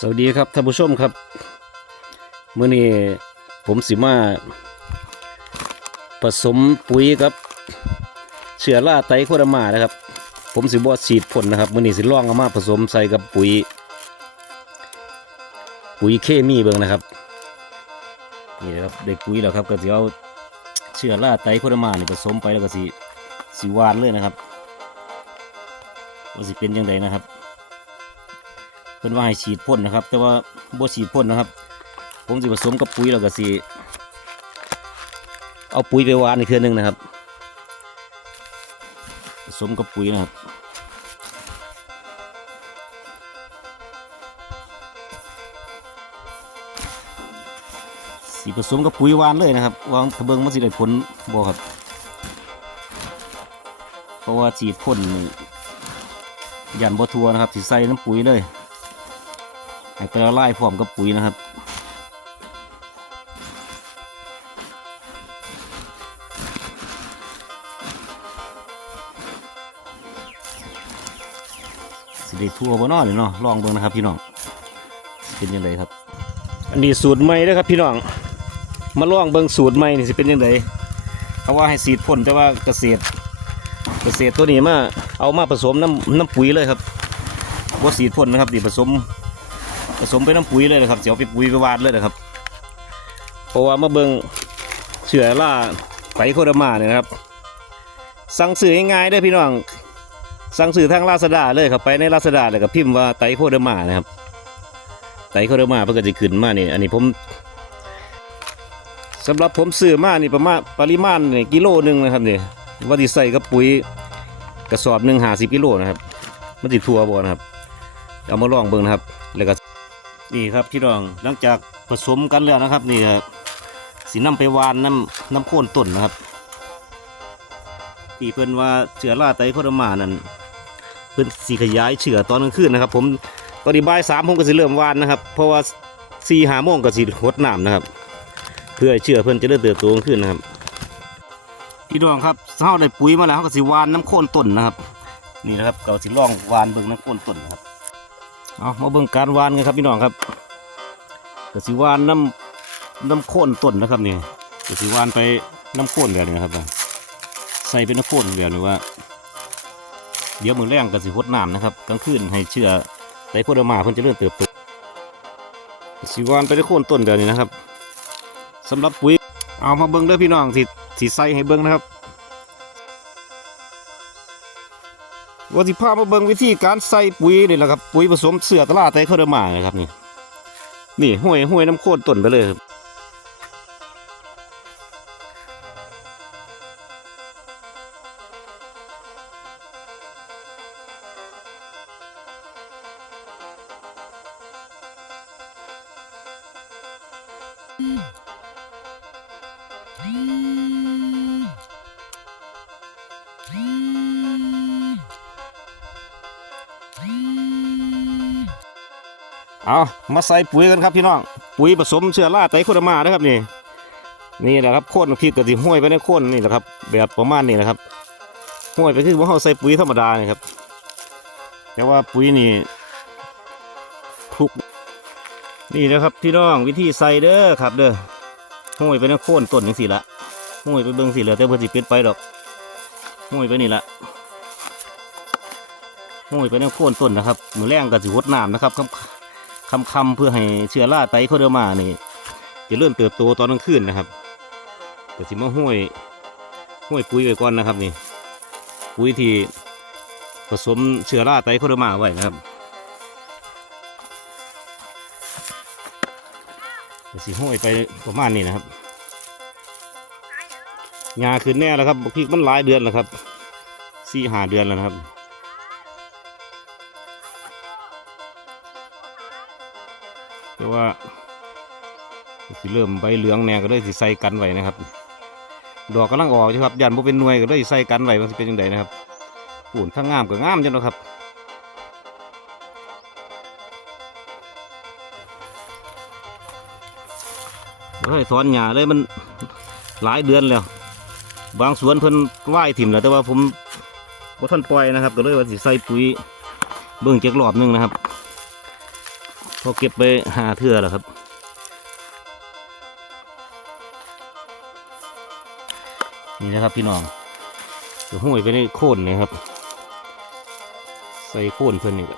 สวัสดีครับท่านผู้ชมครับเมื่อนี้ผมสิมา ผสมปุ๋ยกับ เชื้อราไตโคดามานะครับ ผมสิบ่ฉีดพ่นะครับเมื่อนี้สิล่องเอามาผสมใส่กับปุ๋ย ปุ๋ยเคมีเบิ่งนะครับนี่นะครับได้ปุ๋ยแล้วครับก็สิเอาเชื้อราไตโคดามานี่ผสมไปแล้วก็สิสิหวานเลยนะครับว่าสิเป็นยังไงนะครับ เพิ่นว่าให้ฉีดพ่นนะครับ แต่ว่าบ่ฉีดพ่นนะครับ ผมสิผสมกับปุ๋ยแล้วก็สิเอาปุ๋ยไปวานอีกเทื่อหนึงนะครับ ผสมกับปุ๋ยนะครับสีผสมกับปุ๋ยวานเลยนะครับวางทะเบิงมันสิได้ผลบ่ครับ เพราะว่าฉีดพ่นยันบ่ทัวนะครับสิใส่น้ำปุ๋ยเลย ให้ไปละลายพร้อมกับปุ๋ยนะครับสิได้ทั่วบ่เนอเลยเนาะลองเบิ่งนะครับพี่น้องเป็นยังไงครับ อันนี้สูตรใหม่เด้อครับพี่น้องมาลองเบิ่งสูตรใหม่นี่สิเป็นยังไงเขาว่าให้สีดพ่นแต่ว่าเกษตร เกษตรตัวนี้มาเอามาผสมน้ำน้ำปุ๋ยเลยครับว่าสีดพ่นนะครับดีผสม ผสมไปน้ำปุ๋ยเลยนะครับเสียวไปปุ๋ยไปวานเลยนะครับ เพราะว่ามาเบิงเชื้อราไฟโคดมาเนี่ยนะครับ สั่งซื้อง่ายๆได้พี่น้องสั่งซื้อทางลาซาด้าเลยครับไปในลาซาด้าเลยกับพิมพ์ว่าไตโคดมานะครับ ไตโคดมาเพื่อจะขึ้นมานี่อันนี้ผมสำหรับผมซื้อมานี่ประมาณปริมาณนี่กิโลหนึ่งนะครับนี่ว่าที่ใส่กับปุ๋ยกระสอบหนึ่งหาสิบกิโลนะครับ มันติดทัวบ่นะครับ เอามาลองเบิ่งนะครับ แล้วก็ นี่ครับพี่น้องหลังจากผสมกันแล้วนะครับ นี่ครับสีน้ำไปวานน้ำน้ำโค่นต้นนะครับที่เพิ่นว่าเชื้อราไตโคดามานั่นเพิ่นสีขยายเชื้อตอนกลางคืนนะครับ ผมตอนนี้บ่ายสามผมก็สิเริ่มวานนะครับ เพราะว่าสี่หาโมงก็สิหดน้ำนะครับ เพื่อเชื้อเพิ่นจะเริ่มเติบโตกลางคืนนะครับพี่น้องครับเฮาได้ปุ๋ยมาแล้วเฮาก็สิวานน้ำโค่นต้นนะครับ นี่นะครับเราสิลองวานเบิ่งน้ำโค่นต้นนะครับ เอามาเบิ่งการวานกันครับพี่น้องครับก็สิหวานน้ำน้ำโค่นต้นนะครับนี่ก็สิหวานไปน้ำโค่นแบบนี้นะครับใส่เป็นน้ำโค่นแบบนี้ว่า เดี๋ยวมือแรงก็สิหดน้ำนะครับกลางคืนให้เชื่อไตโคดมาเพิ่นจะเริ่มเติบโตก็สิหวานไปในโค่นต้นแบบนี้นะครับสำหรับปุ๋ยเอามาเบิ่งเด้อพี่น้องสิสิใส่ให้เบิ่งนะครับ ว่าสิพามาเบิ่งวิธีการใส่ปุ๋ยนี่แหละครับปุ๋ยผสมเสือตลาดไตรโคเดอร์มานะครับนี่นี่ห้วยห้วยน้ำโคตรต้นไปเลยครับ เอามาใส่ปุ๋ยกันครับพี่น้อง ปุ๋ยผสมเชื้อราไตรโคเดอร์มานะครับนี่ นี่แหละครับโค่นพริกกะทิห้วยไปในโค่นนี่แหละครับ แบบประมาณนี้นะครับห้วยไปคือว่าเราใส่ปุ๋ยธรรมดานี่ครับ แต่ว่าปุ๋ยนี่คลุกนี่นะครับพี่น้องวิธีใส่เด้อครับ เด้อห้วยไปในโค่นต้นอย่างสี่ละห้วยไปเบิ่งสิเหลือแต่เพื่อสิเป็นไปดอกห้วยไปนี่ละห้วยไปในโค่นต้นนะครับมือแรงก็สิหดน้ำนะครับ คำคำๆเพื่อให้เชื้อราไตโคเดอร์มานี่จะเริ่มเติบโตตอนกลางคืนนะครับก็สิมาห้วยห้วยปุ๋ยไว้ก่อนนะครับนี่ปุ๋ยที่ผสมเชื้อราไตโคเดอร์มาไว้นะครับสิห้วยไปประมาณนี้นะครับงาขึ้นแน่แล้วครับพริกมันหลายเดือนแล้วครับสี่หาเดือนแล้วนะครับ ว่าสิเริ่มใบเหลืองแน่ก็เลยสิใส่กันไว้นะครับ ดอกกำลังออกใช่ครับยันบ่เป็นหน่วยก็เลยใส่กันไว้มันสิเป็นยังไงนะครับปูนทั้งงามก็งามจังนะครับเฮ้ยถอนหญ้าเลยมันหลายเดือนแล้ว บางสวนเพิ่นไหว้ถิ่มแล้วแต่ว่าผมบ่ทันปล่อยนะครับ ก็เลยว่าสิใส่ปุ๋ยเบิ่งเจักรอบหนึงนะครับ เขาเก็บไปหาเทื่อแล้วครับนี่นะครับพี่น้องจะห้วยไปในโคนนะครับ ใส่โคนเพื่อนนี่ก็